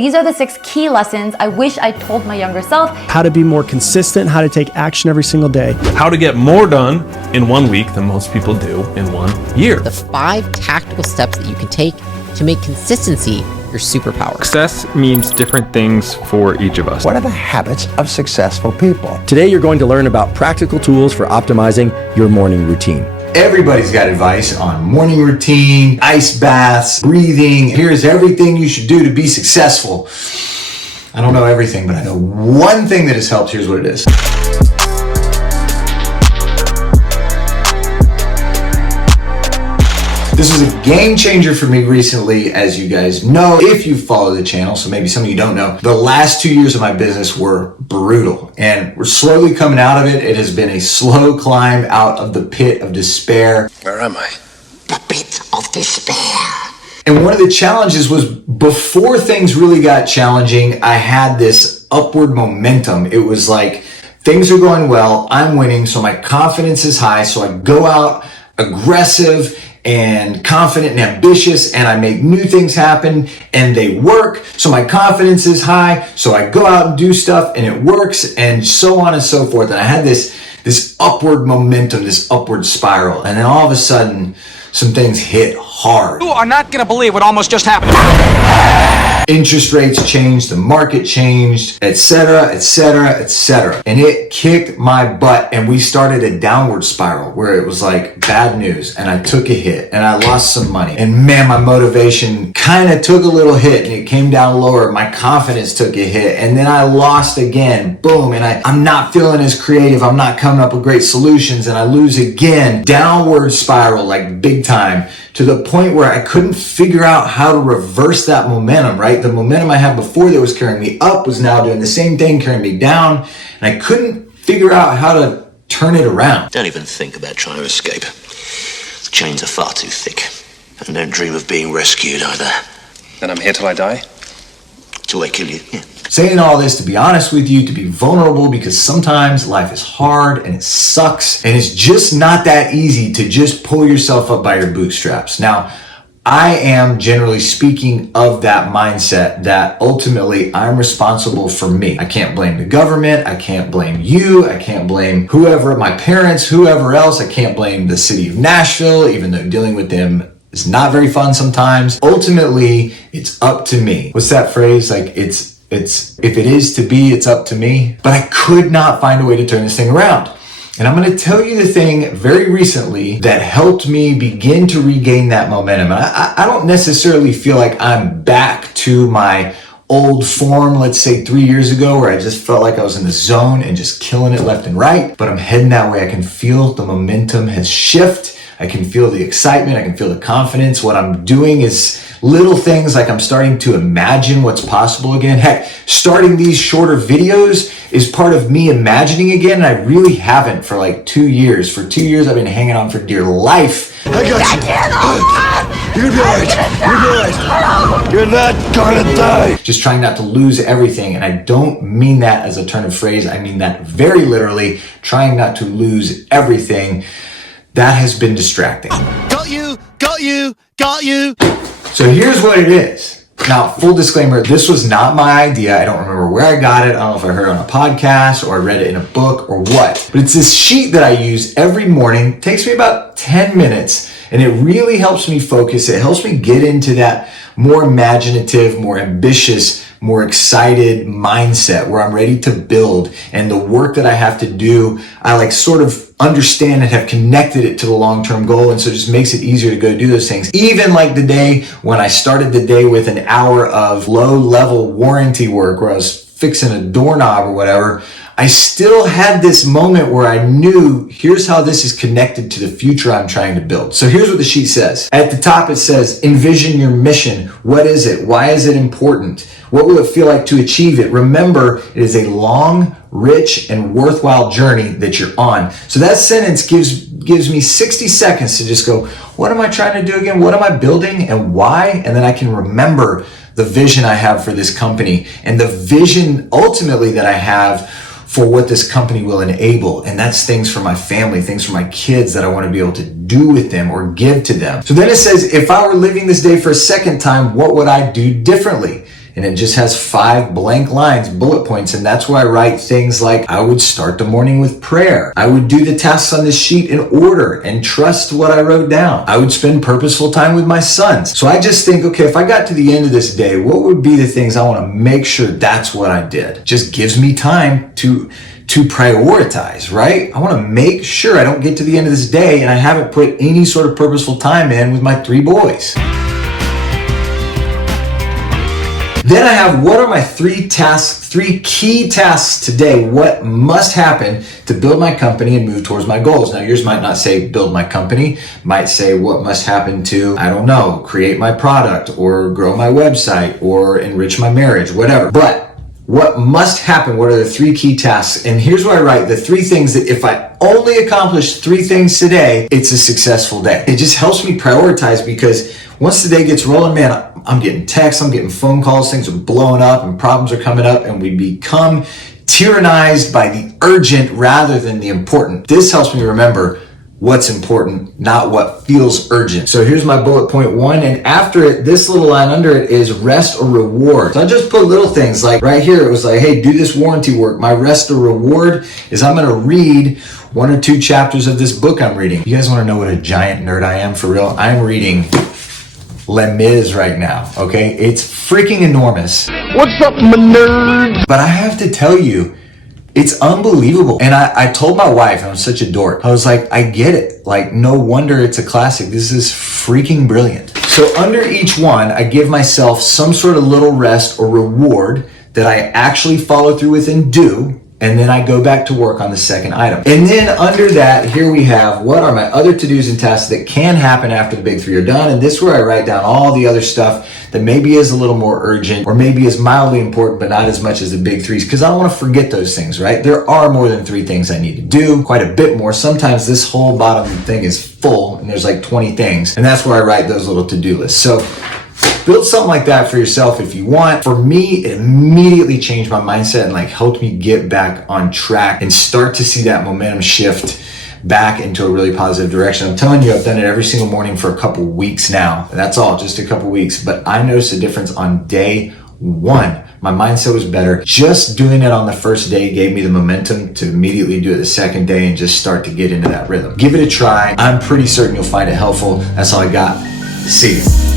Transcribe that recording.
These are the 6 key lessons I wish I told my younger self. How to be more consistent, how to take action every single day. How to get more done in 1 week than most people do in 1 year. The 5 tactical steps that you can take to make consistency your superpower. Success means different things for each of us. What are the habits of successful people? Today you're going to learn about practical tools for optimizing your morning routine. Everybody's got advice on morning routine, ice baths, breathing. Here's everything you should do to be successful. I don't know everything, but I know one thing that has helped. Here's what it is. This was a game changer for me recently, as you guys know, if you follow the channel, so maybe some of you don't know. The last 2 years of my business were brutal, and we're slowly coming out of it. It has been a slow climb out of the pit of despair. Where am I? The pit of despair. And one of the challenges was before things really got challenging, I had this upward momentum. It was like things are going well, I'm winning, so my confidence is high, so I go out aggressive and confident and ambitious, and I make new things happen and they work, so my confidence is high, so I go out and do stuff and it works, and so on and so forth. And I had this upward momentum, this upward spiral, and then all of a sudden some things hit hard. You are not gonna believe what almost just happened. Interest rates changed, the market changed, etc., etc., etc. And it kicked my butt, and we started a downward spiral where it was like bad news, and I took a hit and I lost some money. And man, my motivation kind of took a little hit and it came down lower. My confidence took a hit, and then I lost again. Boom. And I'm not feeling as creative. I'm not coming up with great solutions, and I lose again. Downward spiral, like big time, to the point where I couldn't figure out how to reverse that momentum, right? The momentum I had before that was carrying me up was now doing the same thing, carrying me down, and I couldn't figure out how to turn it around. Don't even think about trying to escape. The chains are far too thick. And don't dream of being rescued either. Then I'm here till I die? Till they kill you, yeah. Saying all this to be honest with you, to be vulnerable, because sometimes life is hard and it sucks, and it's just not that easy to just pull yourself up by your bootstraps. Now, I am generally speaking of that mindset that ultimately I'm responsible for me. I can't blame the government. I can't blame you. I can't blame whoever, my parents, whoever else. I can't blame the city of Nashville, even though dealing with them is not very fun sometimes. Ultimately, it's up to me. What's that phrase? Like if it is to be, it's up to me. But I could not find a way to turn this thing around. And I'm going to tell you the thing very recently that helped me begin to regain that momentum. And I don't necessarily feel like I'm back to my old form, let's say 3 years ago, where I just felt like I was in the zone and just killing it left and right. But I'm heading that way. I can feel the momentum has shifted. I can feel the excitement. I can feel the confidence. What I'm doing is little things like I'm starting to imagine what's possible again. Heck, starting these shorter videos is part of me imagining again. And I really haven't for like 2 years. For 2 years, I've been hanging on for dear life. I got you. You're right. You're not gonna die. Just trying not to lose everything. And I don't mean that as a turn of phrase. I mean that very literally, trying not to lose everything. That has been distracting. Got you. Got you. Got you. So here's what it is. Now, full disclaimer, this was not my idea. I don't remember where I got it. I don't know if I heard it on a podcast or I read it in a book or what. But it's this sheet that I use every morning. It takes me about 10 minutes, and it really helps me focus. It helps me get into that more imaginative, more ambitious, more excited mindset where I'm ready to build. And the work that I have to do, I like sort of understand and have connected it to the long-term goal. And so it just makes it easier to go do those things. Even like the day when I started the day with an hour of low-level warranty work where I was fixing a doorknob or whatever, I still had this moment where I knew here's how this is connected to the future I'm trying to build. So here's what the sheet says. At the top it says, envision your mission. What is it? Why is it important? What will it feel like to achieve it? Remember, it is a long, rich, and worthwhile journey that you're on. So that sentence gives me 60 seconds to just go, what am I trying to do again? What am I building and why? And then I can remember the vision I have for this company and the vision ultimately that I have for what this company will enable. And that's things for my family, things for my kids that I want to be able to do with them or give to them. So then it says, if I were living this day for a second time, what would I do differently? and it just has 5 blank lines, bullet points, and that's where I write things like, I would start the morning with prayer. I would do the tasks on this sheet in order and trust what I wrote down. I would spend purposeful time with my sons. So I just think, okay, if I got to the end of this day, what would be the things I want to make sure that's what I did? Just gives me time to prioritize, right? I want to make sure I don't get to the end of this day and I haven't put any sort of purposeful time in with my 3 boys. Then I have, what are my 3 key tasks today? What must happen to build my company and move towards my goals? Now, yours might not say build my company, might say what must happen to, I don't know, create my product or grow my website or enrich my marriage, whatever. But what must happen? What are the 3 key tasks? And here's where I write the 3 things that if I only accomplish 3 things today, it's a successful day. It just helps me prioritize, because once the day gets rolling, man, I'm getting texts, I'm getting phone calls, things are blowing up and problems are coming up, and we become tyrannized by the urgent rather than the important. This helps me remember what's important, not what feels urgent. So here's my bullet point 1, and after it, this little line under it is rest or reward. So I just put little things like right here, it was like, hey, do this warranty work. My rest or reward is I'm gonna read 1 or 2 chapters of this book I'm reading. You guys wanna know what a giant nerd I am for real? I'm reading Les Mis right now, okay? It's freaking enormous. What's up, my nerd? But I have to tell you, it's unbelievable. And I told my wife, I'm such a dork, I was like, I get it. Like, no wonder it's a classic. This is freaking brilliant. So under each one, I give myself some sort of little rest or reward that I actually follow through with and do. And then I go back to work on the second item. And then under that, here we have, what are my other to-dos and tasks that can happen after the big 3 are done? And this is where I write down all the other stuff that maybe is a little more urgent or maybe is mildly important, but not as much as the big 3s, because I don't want to forget those things, right? There are more than 3 things I need to do, quite a bit more. Sometimes this whole bottom thing is full and there's like 20 things. And that's where I write those little to-do lists. So build something like that for yourself if you want. For me, it immediately changed my mindset and like helped me get back on track and start to see that momentum shift back into a really positive direction. I'm telling you, I've done it every single morning for a couple weeks now. That's all, just a couple weeks. But I noticed a difference on day 1. My mindset was better. Just doing it on the first day gave me the momentum to immediately do it the second day and just start to get into that rhythm. Give it a try. I'm pretty certain you'll find it helpful. That's all I got. See you.